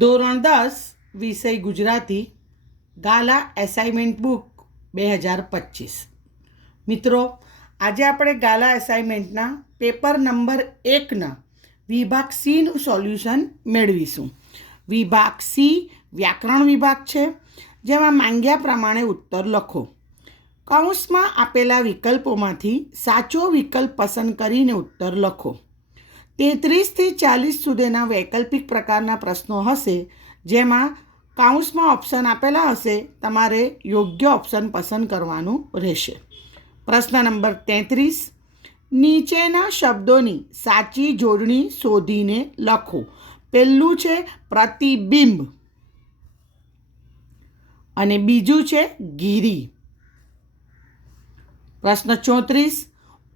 ધોરણ 10 વિષય ગુજરાતી ગાલા assignment book 2025. મિત્રો, આજે આપણે ગાલા એસાઇનમેન્ટના પેપર નંબર 1ના વિભાગ સીનું સોલ્યુશન મેળવીશું. વિભાગ સી વ્યાકરણ વિભાગ છે, જેમાં માંગ્યા પ્રમાણે ઉત્તર લખો. કૌંસમાં આપેલા વિકલ્પોમાંથી સાચો વિકલ્પ પસંદ કરીને ઉત્તર લખો. 33 થી 40 સુધીના વૈકલ્પિક પ્રકારના પ્રશ્નો હશે, જેમાં કૌંસમાં ઓપ્શન આપેલા હશે. તમારે યોગ્ય ઓપ્શન પસંદ કરવાનું રહેશે. પ્રશ્ન નંબર 33, નીચેના શબ્દોની સાચી જોડણી શોધીને લખો. પહેલું છે પ્રતિબિંબ અને બીજું છે ગીરી. પ્રશ્ન 34,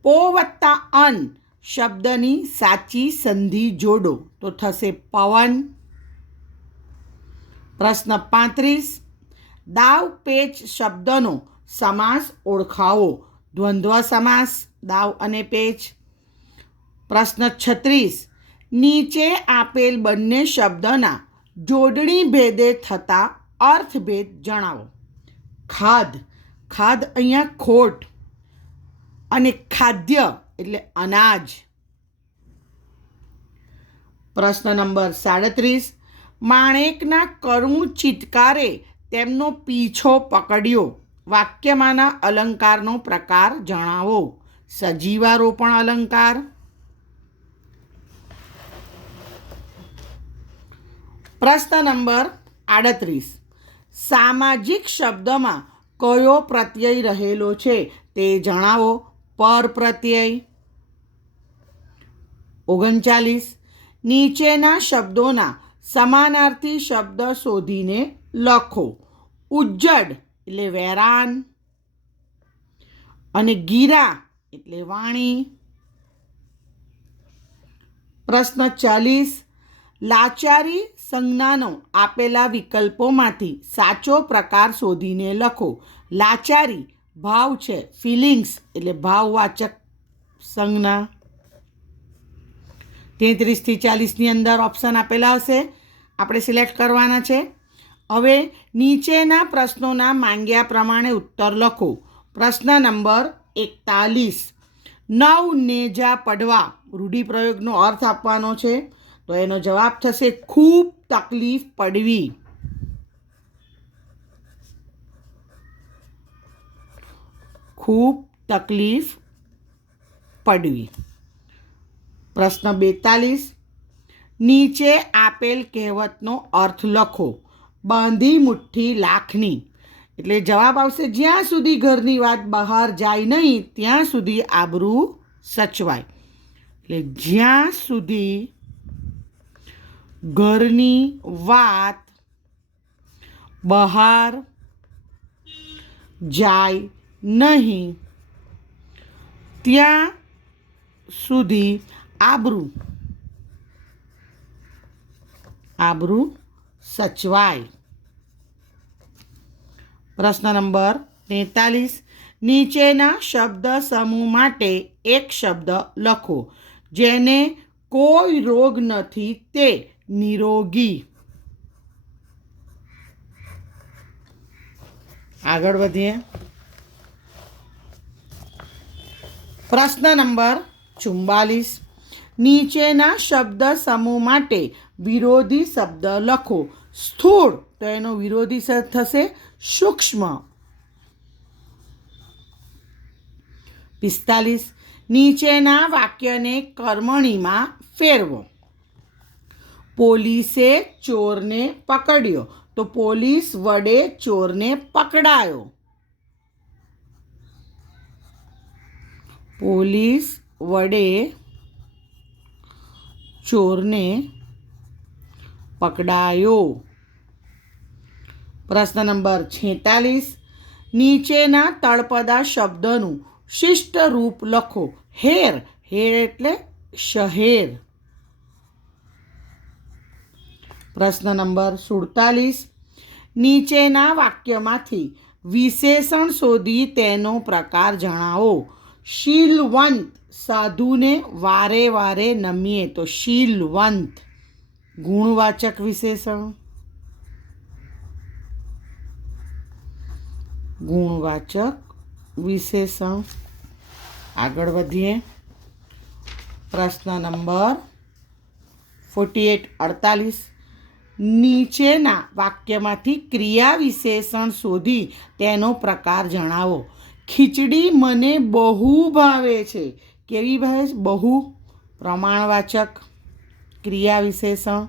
પો વત્તા અન શબ્દની સાચી સંધિ જોડો, તો થશે પવન. પ્રશ્ન 35, દાવ પેચ શબ્દનો સમાસ ઓળખાવો. દ્વંદ્વ સમાસ, દાવ અને પેચ. પ્રશ્ન 36, નીચે આપેલ બંને શબ્દના જોડણી ભેદે થતા અર્થભેદ જણાવો. ખાદ, ખાદ અહીંયા ખોટ, અને ખાદ્ય એટલે અનાજ. પ્રશ્ન નંબર 37, માણેકના કરુણ ચિત્કારે તેમનો પીછો પકડ્યો. વાક્યમાંના અલંકારનો પ્રકાર જણાવો. સજીવારોપણ અલંકાર. પ્રશ્ન નંબર 38, સામાજિક શબ્દમાં કયો પ્રત્યય રહેલો છે તે જણાવો. પર પ્રત્યય. 39, નીચેના શબ્દોના સમાનાર્થી શબ્દ શોધીને લખો. ઉજ્જડ એટલે વેરાન અને ગીરા એટલે વાણી. પ્રશ્ન 40, લાચારી સંજ્ઞાનો આપેલા વિકલ્પોમાંથી સાચો પ્રકાર શોધીને લખો. લાચારી ભાવ છે, ફિલિંગ્સ એટલે ભાવવાચક સંજ્ઞા. 33 થી 40ની અંદર ઓપ્શન આપેલા હશે, આપણે સિલેક્ટ કરવાના છે. હવે નીચેના પ્રશ્નોના માંગ્યા પ્રમાણે ઉત્તર લખો. પ્રશ્ન નંબર 41, નવ નેજા પડવા રૂઢિપ્રયોગનો અર્થ આપવાનો છે, તો એનો જવાબ થશે ખૂબ તકલીફ પડવી. ખૂબ તકલીફ પડવી. પ્રશ્ન 42, નીચે આપેલ કહેવતનો અર્થ લખો. બાંધી મુઠ્ઠી લાખની, એટલે જવાબ આવશે જ્યાં સુધી ઘરની વાત બહાર જાય નહીં ત્યાં સુધી આબરૂ સચવાય. એટલે જ્યાં સુધી ઘરની વાત બહાર જાય નહીં ત્યાં સુધી આબરૂ સચવાય. પ્રશ્ન નંબર 43, નીચેના શબ્દ સમૂહ માટે એક શબ્દ લખો. જેને કોઈ રોગ નથી તે નિરોગી. આગળ વધીએ. પ્રશ્ન નંબર 44, નીચેના શબ્દ સમૂહ માટે વિરોધી શબ્દ લખો. સ્થૂળ, તો એનો વિરોધી થશે સૂક્ષ્મ. 45, નીચેના વાક્યને કર્મણીમાં ફેરવો. પોલીસે ચોરને પકડ્યો, તો પોલીસ વડે ચોરને પકડાયો. પોલીસ વડે ચોરને પકડાયો. પ્રશ્ન નંબર 46, નીચેના તળપદા શબ્દનું શિષ્ટ રૂપ લખો. હેર, હેર એટલે શહેર. પ્રશ્ન નંબર 47, નીચેના વાક્યમાંથી વિશેષણ શોધી તેનો પ્રકાર જણાવો. શીલવંત, સાધુને વારે વારે નમીએ, તો શીલવંત. ગુણવાચક વિશેષણ, ગુણવાચક વિશેષણ. આગળ વધીએ. પ્રશ્ન નંબર 48 નીચેના વાક્યમાંથી ક્રિયા વિશેષણ શોધી તેનો પ્રકાર જણાવો. ખીચડી મને બહુ ભાવે છે. કેવી ભાવે છે? બહુ. પ્રમાણવાચક. ક્રિયા વિશેષણ,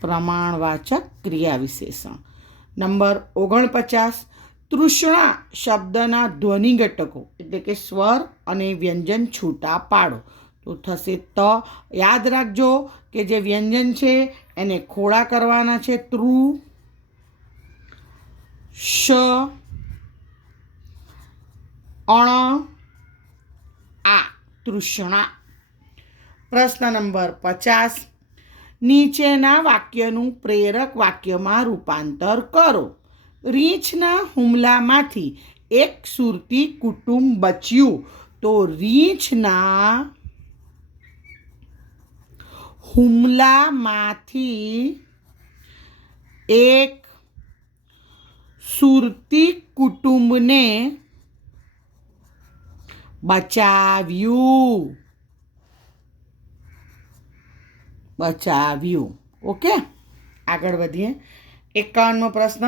પ્રમાણવાચક ક્રિયા વિશેષણ. નંબર 49 તૃષ્ણા શબ્દના ધ્વનિ ઘટકો એટલે કે સ્વર અને વ્યંજન છૂટા પાડો. તો થશે ત. યાદ રાખજો કે જે વ્યંજન છે એને ખોડા કરવાના છે. તૃ, શ, અણ, આ. તૃષ્ણા. પ્રશ્ન નંબર 50 નીચેના વાક્યનું પ્રેરક વાક્યમાં રૂપાંતર કરો. રીંછના હુમલામાંથી એક સુરતી કુટુંબ બચ્યું. તો રીંછના હુમલામાંથી એક સુરતી કુટુંબને બચાવ્યું. ઓકે, આગળ વધીએ. 51મો પ્રશ્ન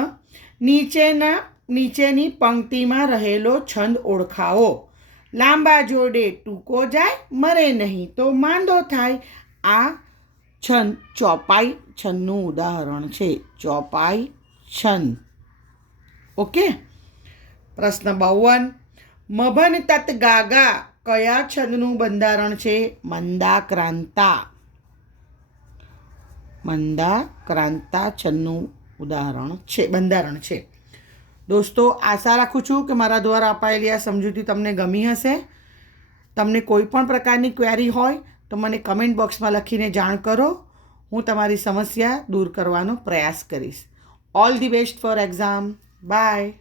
નીચેની પંક્તિમાં રહેલો છંદ ઓળખાવો. લાંબા જોડે ટૂંકો જાય, મરે નહીં તો માંદો થાય. આ છંદ ચોપાઈ છંદનું ઉદાહરણ છે. ચોપાઈ છંદ. ઓકે. પ્રશ્ન 52 મભન તત ગાગા કયા છંદનું બંધારણ છે? મંદાક્રાંતા. મંદાક્રાંતા છંદનું બંધારણ છે. દોસ્તો, આશા રાખું છું કે મારા દ્વારા અપાયેલી આ સમજૂતી તમને ગમી હશે. તમને કોઈ પણ પ્રકારની ક્વેરી હોય તો મને કમેન્ટ બોક્સમાં લખીને જાણ કરો. હું તમારી સમસ્યા દૂર કરવાનો પ્રયાસ કરીશ. All the best for exam. By.